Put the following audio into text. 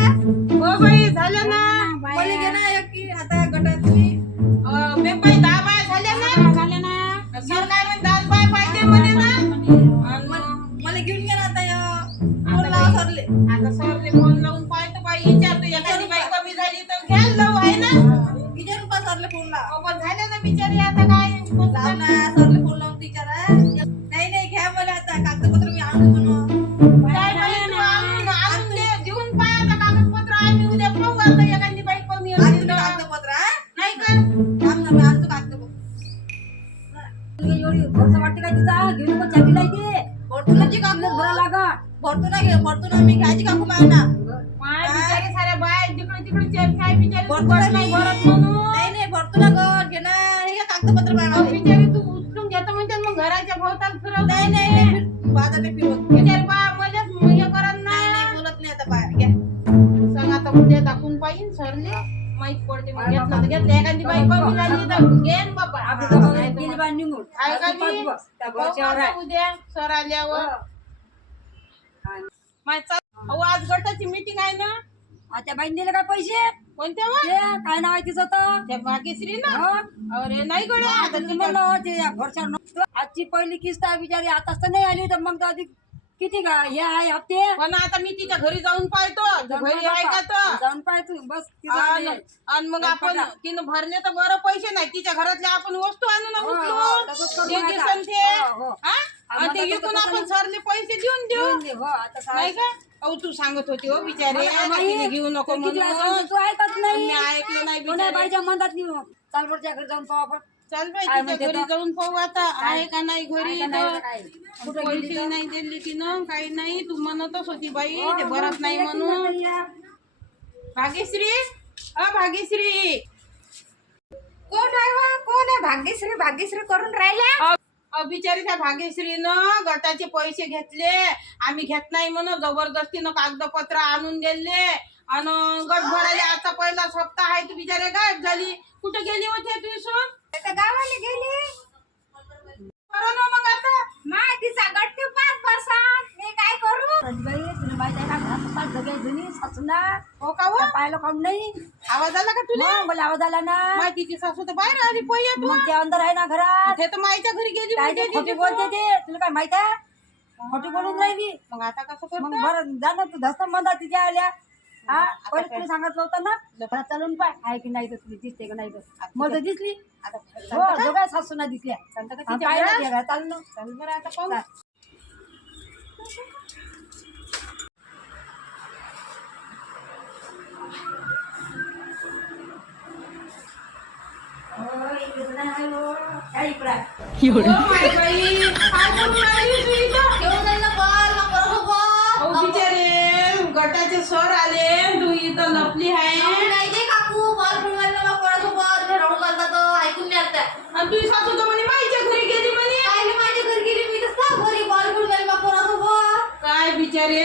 हो बाई झालं ना. मला घे ना एक की आता गटात तुम्ही बाई 10 बाय झाल्या ना. सर काय म्हणते 10 बाय पाहिजे म्हणे ना. मला घेऊन घे ना आता फोन लावा सरले. आता सरले फोन लावून पाहतो बाई विचारतो एखादी बाई कमी झाली तर घ्यायला लावू आहे ना. विचारून पा सरले फोन लावा. पण झाले ना बिचारी आता काय लाव ना सरले फोन लावून विचारा. नाही घ्या मला आता कागदपत्र मी आणून बनव. काय बाई तू आणून दे देऊन पाय आता कागदपत्र आम्ही उद्या पाहू आता एखादी बाई कमी असली तर. कागदपत्र नाही का थांब ना मी आणतो कागदपत्र. एवढी खर्च वाटते काय तिचा घेऊन पण चालली नाही ते भरतुनाची काकू भरा लागा भरतो ना मी घ्यायची काकू माय ना. माय बिचारी साऱ्या बाय जिकडे तिकडे काय बिचारी तू भरतो ना नाही मी. भरत म्हणून. नाही भरतो ना घर घे ना हे कागदपत्र माय अहो, माझे. बिचारी तू उचलून घेतो म्हणते मग घराच्या भोवताल फिरवत नाही बाजार नाही फिरवत. बिचारी बा मलाच हे करत नाही नाही. बोलत नाही आता बाय घ्या. सांग आता उद्या दाखवून पाहिजे सरले माहित पडते मग घेतलं तर घेतलं एखादी बाई कमी झाली तर घेन बाबा. नाही तर गेली मग बा निघून आहे का मी? त्या बघू घरच्यावर आता आहे उद्या सर आल्यावर माहित अहो आज गटाची मीटिंग आहे ना. त्या बाईने दिले काय पैसे कोणत्या व? ते काय नाव आहे तिचं तर त्या भाग्यश्री ना. हो. अरे नाही गड्या आता आता ती म्हणलं ते घरच्या आजची पहिली किस्त आहे बिचारी आताच तर नाही आली तर मग तर अधिक किती का हे आहे हप्ते पण आता मी तिच्या घरी जाऊन पाहतो घरी आहे का तर. जाऊन पाय तू बस तिचं आहे. आणि मग आपण तिनं भरले तर बरं पैसे नाही तिच्या घरातल्या आपण वस्तू आणू ना तसंच उचलून करू जे नका. दिसन ते. हो, हो. हा? आणि ते विकून आपण सरले पैसे देऊन देऊ हो आता सांग. नाही का. अहो तू सांगत होती हो बिचारे मला का तिने माहित. घेऊ नको तू किती वेळा म्हणून. सांगतो, तू ऐकत नाही मी ऐकलं नाही कोणा बिचारे. बाईच्या मनात नाही चाल बरच्या घरी जाऊन पाहू आपण चल बाई काय तिच्या म्हणते घरी तर? जाऊन पाहू आता आहे का नाही घरी आहे का नाही तर. काय? कुठं गेली पैसे तर? नाही दिले तिनं काही नाही तू म्हणतच होती बाई हो, ते हो, भरत नाही येते म्हणून. ना या. भाग्यश्री भाग्यश्री कोण आहे भाग्यश्री करून राहिल्या. बिचारी त्या भाग्यश्रीनं गटाचे पैसे घेतले आम्ही घेत नाही म्हणून जबरदस्तीनं कागदपत्र आणून दिले आणि गट भरायला आता पहिला सप्ताह आहे तू बिचारे गायब झाली. कुठे गेली होती तू सून? गावाला गेली बरं ना मग आता माय तिचा गट्टू 5 वर्षात मी काय करू. राजबाई, तुला माहित आहे का घरात पाच जग्या जुनी सासूना हो का हो? पाहिलं काऊन नाही आवाज आला का तुला? मग मला आवाज आला ना माय तिची सासू तर बाहेर आली पहिल्या तू. मग ते अंदर आहे ना घरात ते तर माईच्या घरी गेली काय ते म्हणते खोटी तिची बोलते सून. ते तुला काय माहित आहे खोटी बोलून राहिली. मग आता कसं मग करतो? बरं जा ना तू धस्त म्हणता तिच्या आल्या हा आता पहिले काय? तुला सांगितलं होतं ना घरात चालून पाय आहे की नाही तर तुला दिसते का नाही तर आता मला तर दिसली आता हो चालतं का? दोघा सासूना दिसल्या चालतं का हा, तिच्या पाहिलं घरात? ते घरात चाललो चल बरं आता पाहू. चाल. हो माय बाई, काय करून राहिली तू इथं? घेऊन जाईल ना बॉल मग बरोबर अहो बिचारे गटाचे सर आले तू इथं लपली आहे नाही ते काकू बॉल खेळवायला मग बरोबर हे राहून घालतात ऐकून नाही आता. आणि तुझी सासू तर म्हणे माईच्या घरी गेली म्हणे. काय माझ्या घरी गेली मी तर घरी बॉल खेळवायला मग बरोबर. काय बिचारे